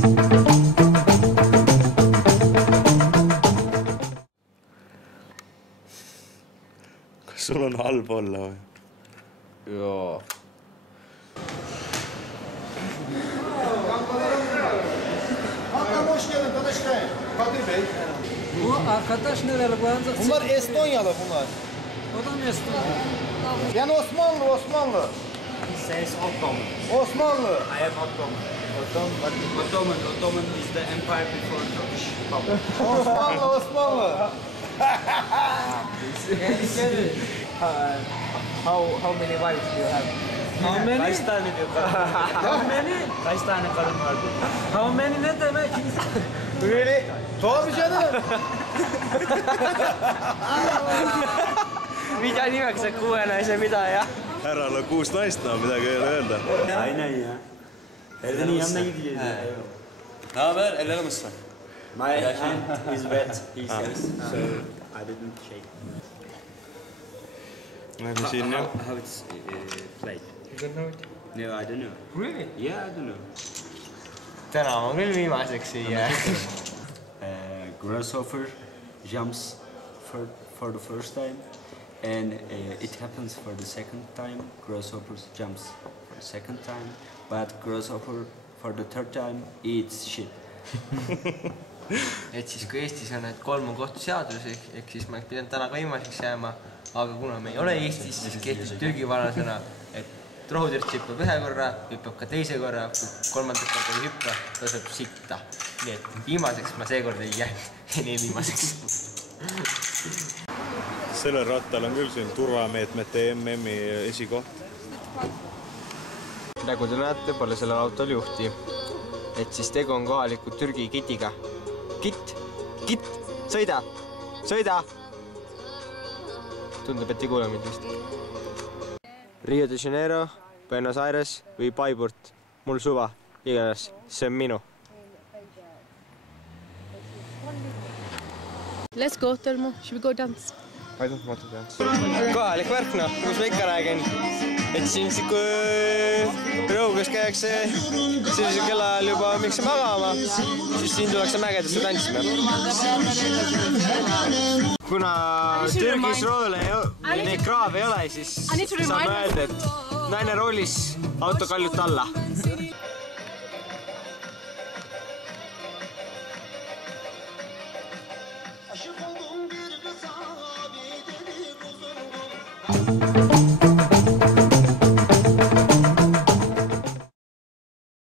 Kas sul on halb olla või? Joo. Hakan hoş geldin tanıştayım. Kadir Bey. Bu arkadaş nereli bu ancak? Bunlar Estonyalı bunlar. O da mı Estonya? Yani Osmanlı. Says Ottoman. Osmanlı. I have Ottoman. Ottoman is the empire before Turkish Republic. Osmanlı. How many wives do you have? How many? Kaç tane diyor karın? How many? Kaç tane karın var diyor. How many ne demek? Really? Tabii canım. Mida nimeks sa 6 naise mida jah? Härrale 6 naist on, midagi ei ole öelda. Aynen ya. Elini yanına gideceğiz. Ne haber? Eller mısın? My hand is wet, he says. So I didn't shake. Näin siin jah. How it's played? You don't know it? No, I don't know. Really? Yeah, I don't know. Täna on küll viimaseks siia. Grasshopper jumps for the first time, and it happens for the second time. Grasshopper jumps for the second time, but grasshopper for the third time eats shit. Et siis kui Eestis on, et 3 on kohtuseadus, ehk siis ma oleks pidanud täna ka viimaseks jääma, aga kuna me ei ole Eestis, siis kehtib Türgi vanasõna, et rohutürt hüppab ühe korra, hüppab ka teise korra, kui kolmandat korda ei hüppa, ta saab sitta. Nii et viimaseks ma seekord ei jäänud, nii viimaseks. Sellel rattal on küll siin turvameetmete MM-i esikoht. Nagu te näete, pole sellel autol juhti. Et siis tegu on kohaliku Türgi kitiga. Kitt, sõida! Tundub, et ei kuule mind vist. Rio de Janeiro, Buenos Aires või Baiburt. Mul suva, iganes, see on minu. Let's go, Telmo. Should we go dance? I don't want to dance. Kohalik värk, noh, kus ma ikka räägin. Et siin kui rõugas käiakse sellisel kellaajal juba miks magama, siis siin tullakse mägedesse tantsima. Kuna Türgis roole või neid kraave ei ole, siis saab öelda, et naine roolis, auto kallut alla. Aşık oldum bir kıza, bir deli kuzum.